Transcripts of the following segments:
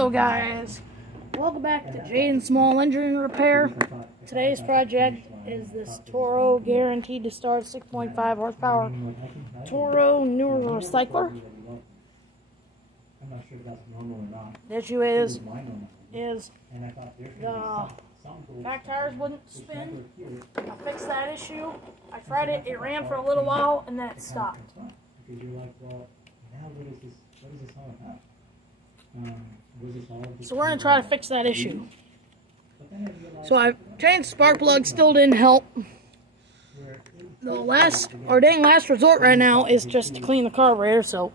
Hello guys, welcome back to Jaden Small Engine Repair. Today's project is this Toro guaranteed to start 6.5 horsepower Toro newer recycler. The issue is the back tires wouldn't spin. I fixed that issue. I tried it, it ran for a little while and then it stopped. So we're going to try to fix that issue. So I changed spark plug, still didn't help. The last resort right now is just to clean the carburetor, so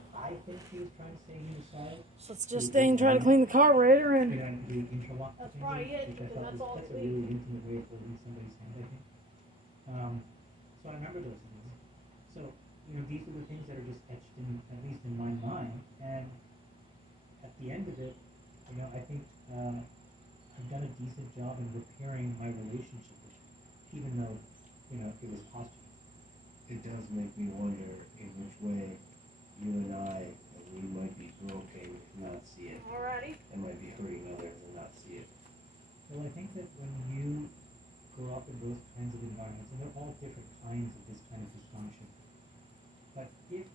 let's just stay and try to clean the carburetor, and that's probably it, because that's all it's leaving. So I remember those things. So, these are the things that are just etched in, at least in my mind, and at the end of it, I think I've done a decent job in repairing my relationship with you, even though, it was costly. It does make me wonder in which way you and I, we might be okay with not see it. Alrighty. And might be hurting others and not see it. Well, I think that when you grow up in those kinds of environments, and they're all different kinds of this kind of dysfunction, but if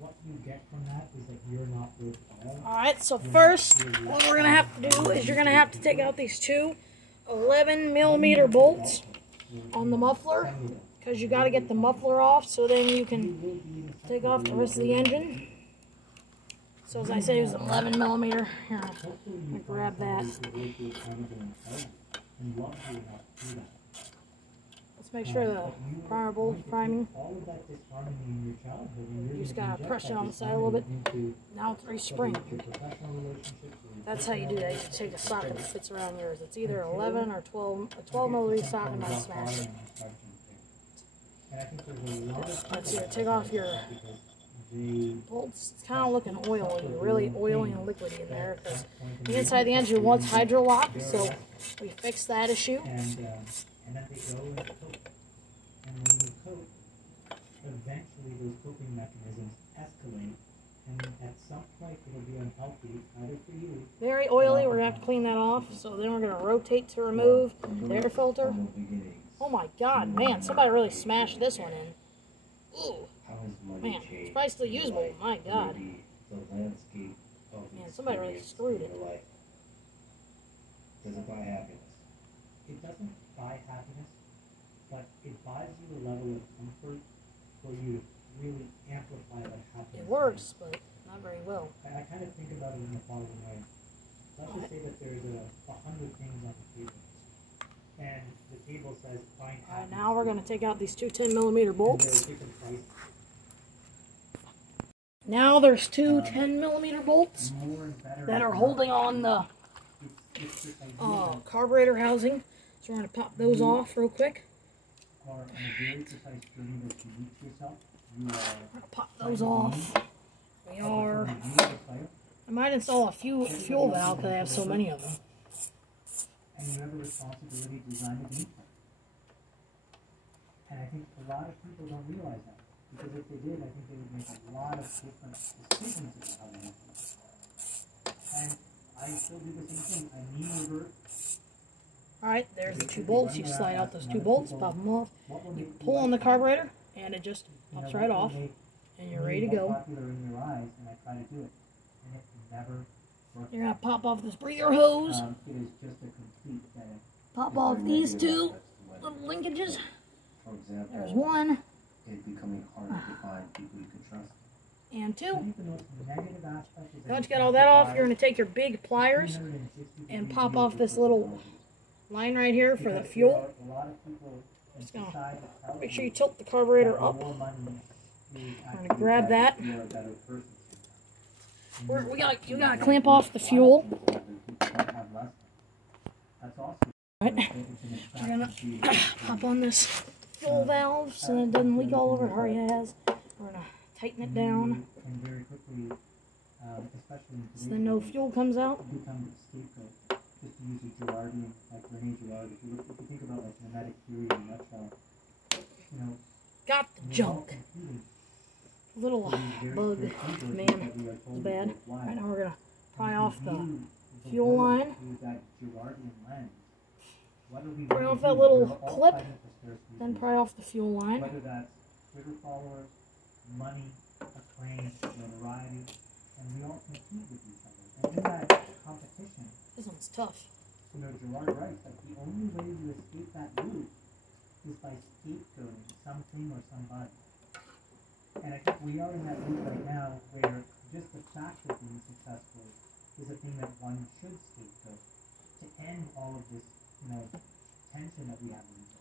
what you get from that is that you're not worth all. Alright, so first, what we're going to have to do is you're going to have to take out these two 11mm bolts on the muffler, because you got to get the muffler off so then you can take off the rest of the engine. So as I said, it was 11mm. Here, I'm going to grab that. Let's make sure the primer bolt is priming. You just gotta press it on the side a little bit. Now it's re-spring. That's how you do that. You take a socket that fits around yours. It's either 11 or 12, a 12mm socket, and I'll smash it. Let's see, take off your bolts. It's kind of looking oily, really oily and liquidy in there, because the inside of the engine wants hydro lock, so we fixed that issue. And then they go and coat. And when you coat, eventually those coping mechanisms escalate, and at some point it'll be unhealthy, either for you. Very oily, we're going to have to clean that off. So then we're going to rotate to remove the air filter. Oh my god, man, somebody really smashed this one in. Ooh, man, it's probably still usable, my god. Man, somebody really screwed it. Does it buy happiness? It doesn't buy happiness, but it buys you a level of comfort for you to really amplify that happiness. It works, but not very well. I kind of think about it in the following way. Let's just say that there's 100 things on the table, and the table says find happiness. Alright, now we're going to take out these two 10mm bolts. Now there's two 10mm bolts that are holding on the carburetor housing. So we're going to pop those off real quick. We're going to pop those off. We are. I might install a fuel valve because I have so many of them. And you have a responsibility to design a game plan. And I think a lot of people don't realize that. Because if they did, I think they would make a lot of different decisions about how they implement it. And I still do the same thing. I mean revert. Alright, there's the two bolts. You slide out those two bolts, pop them off. You pull on the carburetor, and it just pops right off. And you're ready to go. You're going to pop off this breather hose. Pop off these two little linkages. There's one. It's becoming harder to find people you can trust. And two. Once you get all that off, you're going to take your big pliers and pop off this little line right here for the fuel. Just going to make sure you tilt the carburetor up. I'm going to grab that. You got to clamp off the fuel. Alright, we're going to pop on this fuel valve so that it doesn't leak all over. It already has. We're going to tighten it down so then no fuel comes out. Got the junk. Little bug, man, it's bad. Right now we're going to pry off the fuel line. Pry off that little clip, then pry off the fuel line. Whether that's Twitter followers, money, acclaim, notoriety, and we all compete with each other. And in that competition, This one's tough. Gerard writes that the only way you escape that loop is by scapegoating something or somebody. And I think we are in that loop right now where just the fact of being successful is a thing that one should scapegoat to end all of this, tension that we have in it.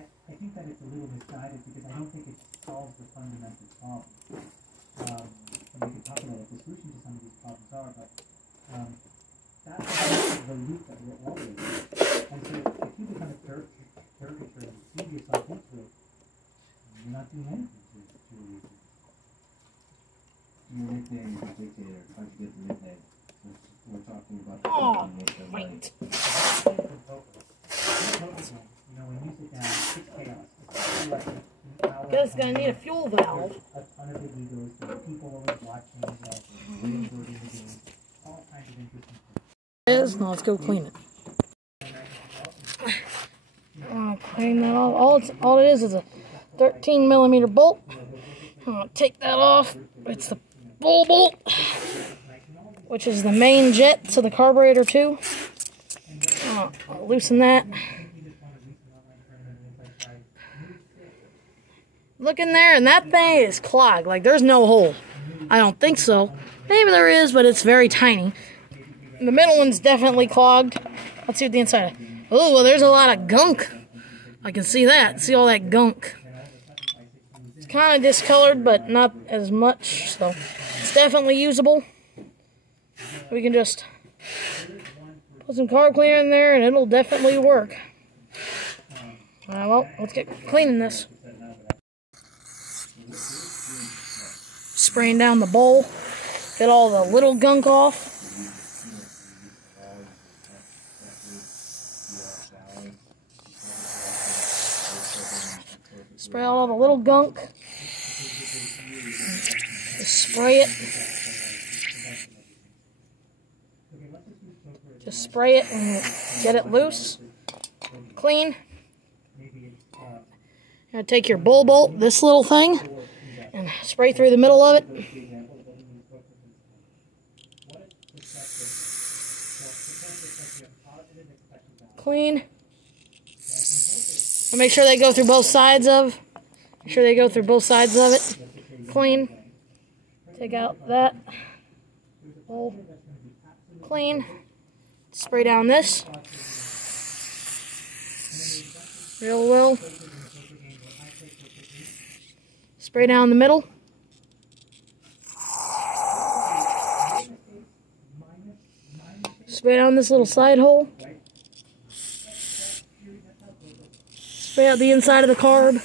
I think that it's a little misguided because I don't think it solves the fundamental problem. And we can talk about what the solution to some of these problems are, but that's the loop that we're all in. And so if you become a caricature and feed yourself into it, you're not doing anything to relieve it. Your nickname is dictator. How'd you get the nickname? We're talking about the Oh, make their money. right. When you sit down, it's chaos. It's like an hour. Guess gonna need a fuel valve. A ton of big egos, there are people always watching, reinserting the game, all kinds of interesting things. Now let's go clean it. Clean that off. All it is a 13mm bolt. I'm gonna take that off. It's the bull bolt, which is the main jet to the carburetor too. I'll loosen that. Look in there, and that thing is clogged. Like, there's no hole. I don't think so. Maybe there is, but it's very tiny. The middle one's definitely clogged. Let's see what the inside is. Oh, well, there's a lot of gunk. I can see that. See all that gunk. It's kind of discolored, but not as much. So, it's definitely usable. We can just put some carb cleaner in there, and it'll definitely work. Well, let's get cleaning this. Spraying down the bowl, get all the little gunk off. Spray out all the little gunk. Just spray it. Just spray it and get it loose, clean. You're gonna take your bull bolt, this little thing, and spray through the middle of it. Clean. And make sure they go through both sides of. Make sure they go through both sides of it. Clean. Take out that bowl. Clean. Spray down this. Real well. Spray down the middle. Spray down this little side hole. Spray out the inside of the carb.